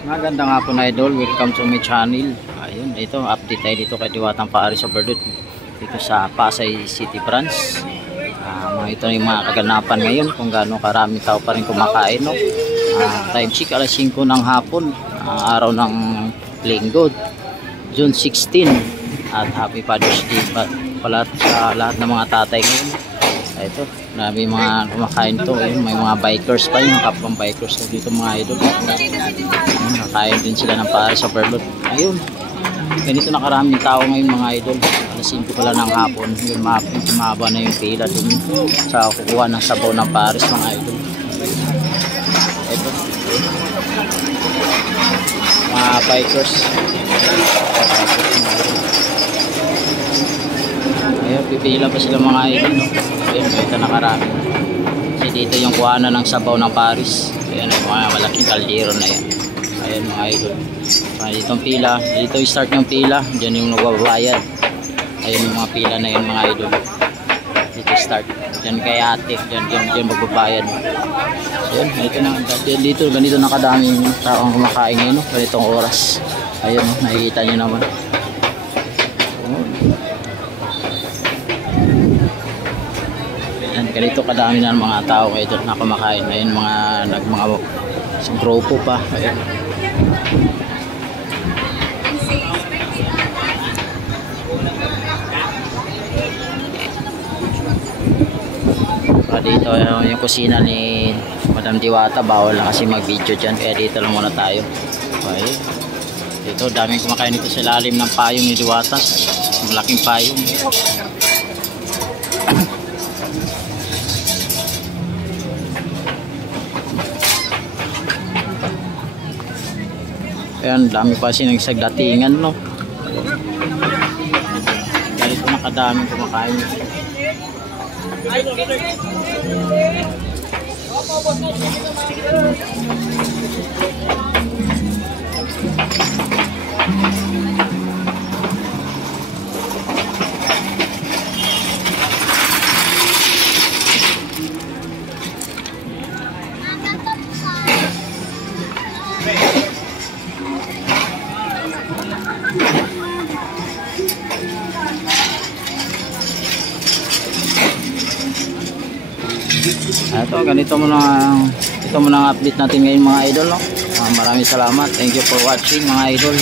Maganda nga po na idol, welcome to my channel. Ayun, ito update tayo dito kay Diwatang Paris Overdot dito sa Pasay City Branch. Ito na yung mga kaganapan ngayon kung gaano karami tao pa rin kumakain, no? Time check alas 5 ng hapon, araw ng Linggo, June 16, at Happy Father's Day pala sa lahat ng mga tatay ngayon. Ito, marami mga kumakain to. Ayun, may mga bikers pa, yung kapwang bikers dito mga idol. Nakain din sila ng Paris Overload. Ayun, ganito na karaming tao ngayon mga idol. Alas 5 pala ng hapon. Yun, mahaba na yung pila dun sa kukuha ng sabaw ng Paris mga idol. Ito, mga bikers. Ayun, pipila pa sila mga idol, no? Ayun, ito nakarami. Kasi dito yung kuhanan ng sabaw ng Paris. Ayun, mga malaking kaldero na yan. Ayun mga idol. Dito ang pila. Dito yung start ng pila. Diyan yung nagbabayad. Ayun yung mga pila na yun mga idol. Dito start. Diyan kay ate. Diyan magbabayad. Ayun, dito ganito na kadaming taong kumakain ngayon, no? Ganitong oras. Ayun, no? Nakikita nyo naman. Ganito kadami na mga tao kayo na kumakain. Ayun, mga grupo pa. Ayun. Dito yung kusina ni Madam Diwata, bawal na kasi mag video dyan, kaya dito lang muna tayo. Okay. Dito daming kumakain dito sa lalim ng payong ni Diwata, malaking payong. Ayan, dami pa sinagsagdatingan, no? Ganito na kadaming kumakain. Ito, ganito muna ang update natin ngayon mga idol, no? Maraming salamat. Thank you for watching mga idol.